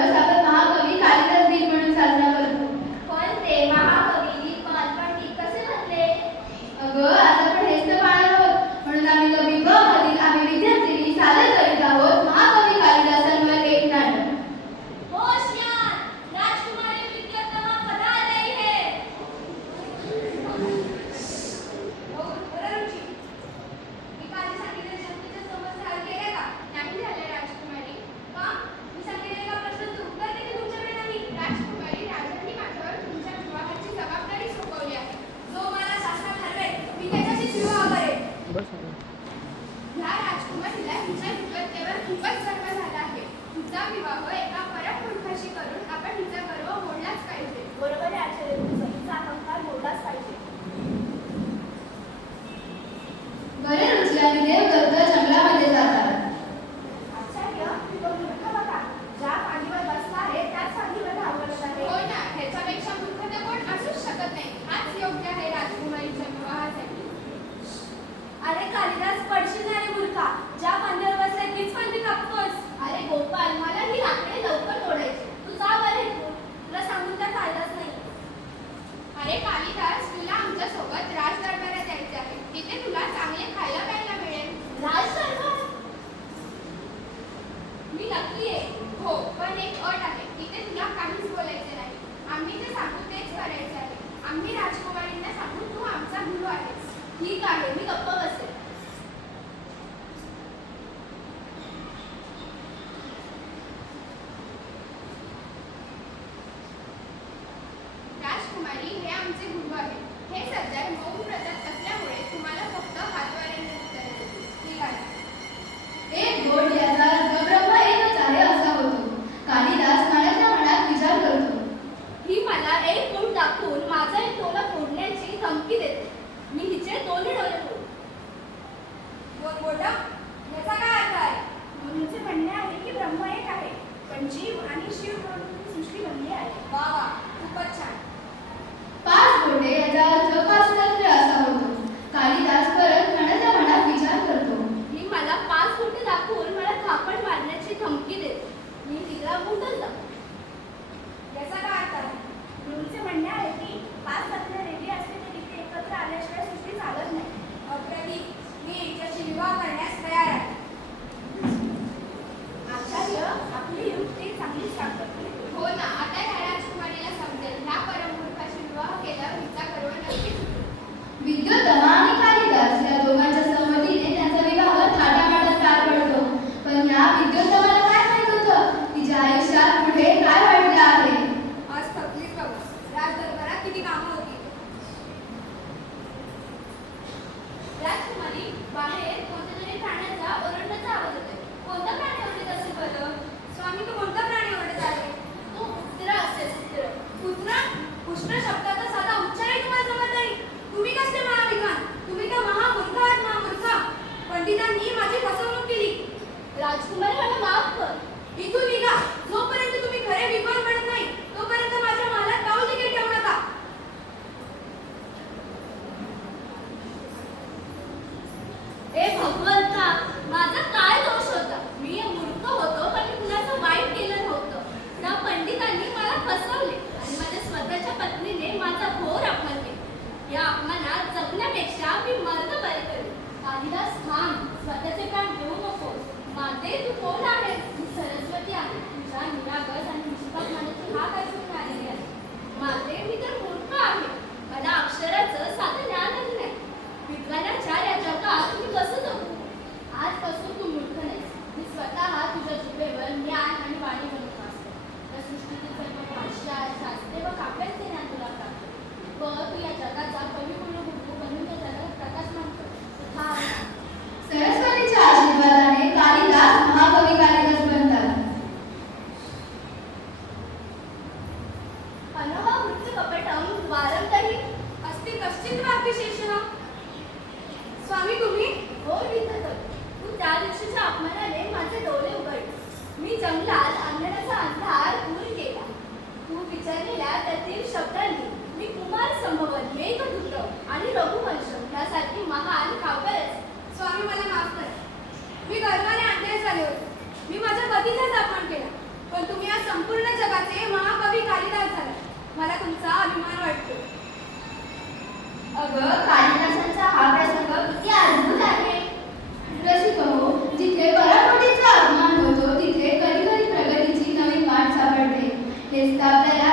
दिवस आपण महाकवी कालिदास दिन म्हणून साजरा करतो. पण ते महाकवी लिहिपान पंडित कसे बनले? अगं आज आपण हेच तर पाहणार आहोत. म्हणून आम्ही कवी ब मधील आम्ही विद्यार्थी सादर करीत आहोत महाकवी कालिदासांवर एक नाटक. होशियार राजकुमारी प्रीत्यतमा पधारली है. रुची मी काल सांगितले शक्तीच्या समस्या हल केल्या का? नाही झाले राजकुमारी. का? मी सांगितलेल्या प्रश्नाचं उत्तर देखील तुमच्याकडे नाही. राजकुमारी राजांनी माझ्यावर तुमच्या विवाहाची जबाबदारी सोपवली आहे. जो मला शासनात हरवेल मी त्याच्याशीच विवाह करेन. ह्या राजकुमारीला हिच्या विद्वत्तेवर खूपच गर्व झाला आहे. तुझा विवाह एका परमपुरुषाशी करून आपण हिचा गर्व मोडलाच पाहिजे. बरोबर आहे आचार्य, हिचा अहंकार मोडलाच पाहिजे. बरे रुचल्या देवदत्त जंगलामध्ये जातात. आचार्य, तो मूर्ख बघा. ज्या फांदीवर बसला आहे त्याच फांदीवर धावत आहे. हो ना, ह्याच्यापेक्षा मूर्ख तर कोण असूच शकत नाही. हाच योग्य आहे राजकुमारीच्या विवाहासाठी. अरे कालिदास, पडशील ना रे मूर्खा. ज्या फांदीवर बसलाय तीच फांदी कापतोस. अरे गोपाल, मला ही लाकडे लवकर तोडायची. तू जा बरे इथून. तुला सांगून काय फायदाच नाही. अरे कालिदास, तुला आमच्या सोबत राज दरबारात जायचे आहे. तिथे तुला चांगले खायला प्यायला मिळेल. राज दरबार? मी नक्की आहे. हो, पण एक अट आहे. तिथे तुला काहीच बोलायचे नाही. आम्ही जे सांगू तेच करायचे आहे. आम्ही राजकुमारींना सांगू तू आमचा गुरु आहेस. ठीक आहे, मी गप्प बसेल. राजकुमारी, हे आमचे गुरु आहेत. हे सध्या मौन व्रतात असल्यामुळे तुम्हाला फक्त हातवाऱ्याने उत्तरे देतील. ठीक आहे. एक गोड याचा अर्थ ब्रह्म एकच आहे असा होतो. कालिदास मनाच्या मनात विचार करतो. ही मला एक बोट दाखवून माझा एक डोळा फोडण्याची धमकी देते. मी हिचे दोन्ही डोळे फोडू. दोन बोटा? याचा काय अर्थ आहे? गुरूंचे म्हणणे आहे की ब्रह्म एक आहे, पण जीव आणि शिव मिळून ही सृष्टी बनली आहे. वा वा, खूपच छान. पाच बोटे याचा अर्थ पाच तत्त्वे असा होतो. कालिदास परत मनाच्या मनात विचार करतो. ही मला 5 बोटे दाखवून मला थापड मारण्याची धमकी देते. मी तिला मुंडन दाखवतो. याचा काय अर्थ आहे? गुरूंचे म्हणणे आहे की 5 तत्त्वे वेगळी असली तरी ते एकत्र आल्याशिवाय सृष्टी चालत नाही. अप्रतिम, मी हिच्याशी विवाह करण्यास तयार आहे. आचार्य, आपली युक्ती चांगलीच काम करते. हो ना, आता ह्या राजकुमारीला समजेल. ह्या परमपुरुषाशी विवाह केल्यावर हिचा गर्व नक्कीच होतो. विद्योत्तमा आणि कालिदास या दोघांच्या संमतीने त्यांचा विवाह थाटामाटात पार पडतो. पण या विद्योत्तमाला काय माहित होतं तिच्या आयुष्यात पुढे काय वाढले आहे. आज थकलीच बाबा. राज दरबारात किती कामं होती. राजकुमारी, बाहेर कोणत्या तरी प्राण्याचा ओरडण्याचा आवाज होतोय. कोणता प्राणी ओरडत असेल बरं? स्वामी, तू कोणता प्राणी ओरडत आहे? तो कुत्रा असेल. कुत्रा? कृष्ण शब्दाचा साधा उच्चारही तुम्हाला जमत नाही. तुम्ही कसले महाविद्वान? तुम्ही तर महामूर्ख आहात. महामूर्ख. पंडितांनी माझी फसवणूक केली. राजकुमारी, मला माफ कर. इथून निघा. जोपर्यंत तुम्ही खरे विद्वान बनत नाही तोपर्यंत माझ्या महालात पाऊल देखील ठेवू नका. ए भगवंता, माझा काय दोष होता? मी मूर्ख होतो, पण मी कुणाचं वाईट केलं नव्हतं. त्या पंडितांनी मला फसवले आणि माझ्या स्वतःच्या पत्नीने माझा घोर अपमान केला. या अपमानात जगण्यापेक्षा मी मर्द बरे करेन. कालिदास, थांब. स्वतःचे प्राण घेऊ नकोस. माते, तू कोण आहे? मी सरस्वती आहे. तुझ्या निरागस आणि निष्पाप मनाची हाक ऐकून आलेली आहे. माते, मी तर मूर्ख आहे. मला अक्षराचं साधं ज्ञानच नाही. विद्वानाच्या या जगात मी कसं जगू? आजपासून तू मूर्ख नाहीस. मी स्वतः तुझ्या जिभेवर ज्ञान आणि वाणी बनवून वाचते. त्या सृष्टीतील सर्व भाषा, शास्त्रे व काव्यांचे ज्ञान तुला प्राप्त. व तू या जगाचा कविकुल गुरु बनून या जगाला प्रकाश मानतो. सरस्वतीच्या आशीर्वादाने कालिदास महाकवी कालिदास बनतात. अनह मृत्यू कपटम द्वारंतहि अस्ति कश्चित् वा विशेषः. स्वामी, तुम्ही? हो विधाता. तू त्या दिवशीच्या अपमानाने माझे डोळे उघडले. मी जंगलात अंधनाचा अंधार दूर केला. तू विचारलेल्या त्यातील शब्दांनी मी कुमार संभवन, मेघदूत आणि रघुवंश यासारखी महान काव्य रचली. स्वामी, मला माफ करा. मी गर्वाने अंधेर झाले होते. मी माझ्या पतीचाच अपमान केला. पण तुम्ही या संपूर्ण जगाचे महाकवी कालिदास झाला. मला तुमचा अभिमान वाटतो. अगं, कालिदासांचा हा प्रसंग किती अद्भुत आहे. रसिक हो, जिथे पराकोटीचा अभिमान होतो तिथे कधी कधी प्रगतीची नवीन वाट सापडते. हेच तर आपल्याला